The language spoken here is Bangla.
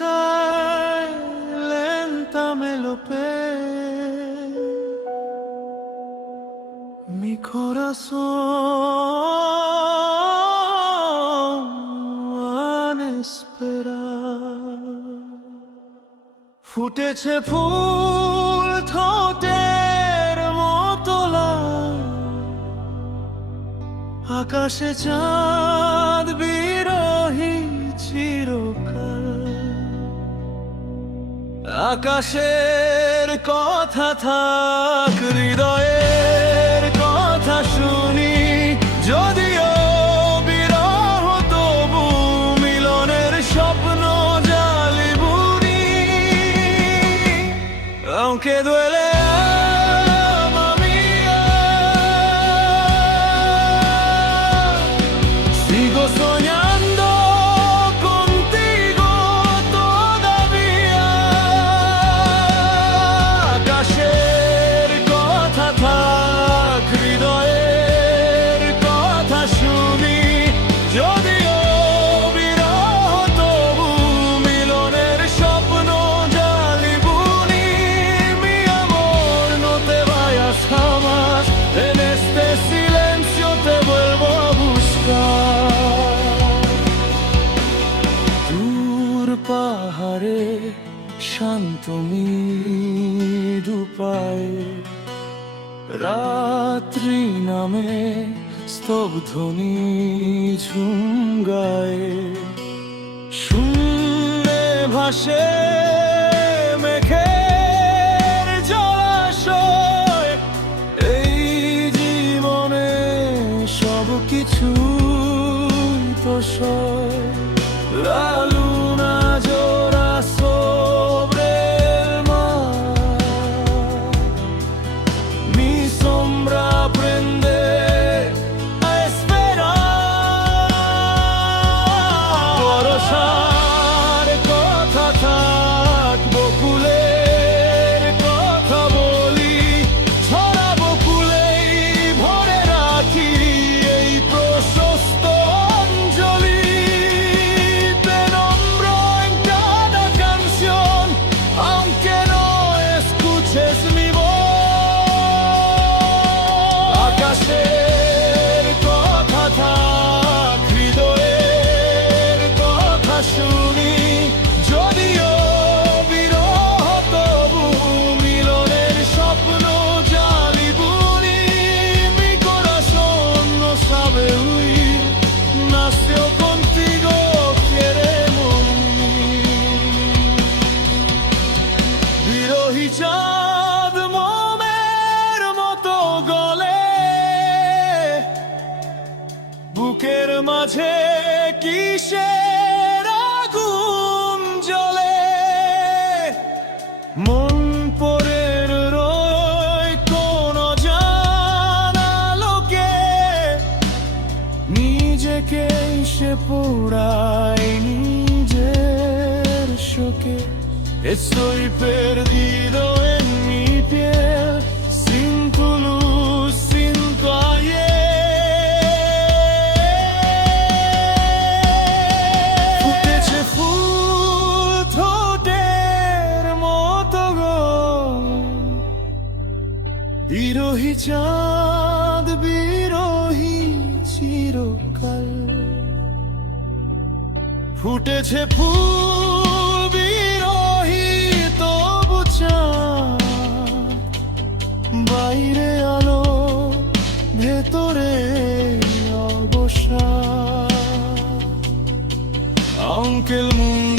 cae lentamente mi corazón espera. ফুটেছে ফুল ঠোঁটের মতো লাল, আকাশে চাঁদ বিরহী চিরকাল। আকাশের কথা থাক, হৃদয়ের কথা শুনি, যদিও বিরহ তবু মিলনের স্বপ্ন জালি বুনি। Aunque duele alma mía, sigo soñando contigo todavía. আকাশের কথা থাক, হৃদয়ের কথা শুনি, যদিও বিরহ তবু মিলনের স্বপ্ন জালি বুনি। Mi amor, no te vayas jamás, en este silencio te vuelvo a buscar. দূর পাহাড়ে শান্ত মৃদু পায়ে রাত্রি নামে স্তব্ধ নিঝুম গায়ে, শূন্যে ভাসে মেঘের জলাশয়। এই জীবনে সব কিছুই তো সয়। La luna llora sobre el mar, mi sombra aprende a esperar. বরষার কথা থাক, বকুলের কথা বলি, ঝরা বকুলেই ভরে রাখি এই প্রশস্ত অঞ্জলি। Te nombro en cada canción, aunque no escuches mi voz. আকাশের কথা থাক, হৃদয়ের কথা শুনি, যদিও বিরহ তবু মিলনের স্বপ্ন জালি বুনি। Mi corazón no sabe huir, nació contigo, quiere morir. বিরহী চাঁদ মোমের মতো গলে, বুকের মাঝে কিসের আগুন জ্বলে। মন পড়ে রয় কোন জানা লোকে, নিজেকে সে পোড়ায় নিজের শোকে। Estoy perdido en mi piel, sin tu luz, sin tu ayer. ফুটেছে ফুল ঠোঁটের মতো গো, বিরহী চাঁদ বিরহী চিরকাল। ফুটেছে ফুল বিরহী তবু চাঁদ, বাইরে আলো ভেতরে অবসাদ। Aunque el mundo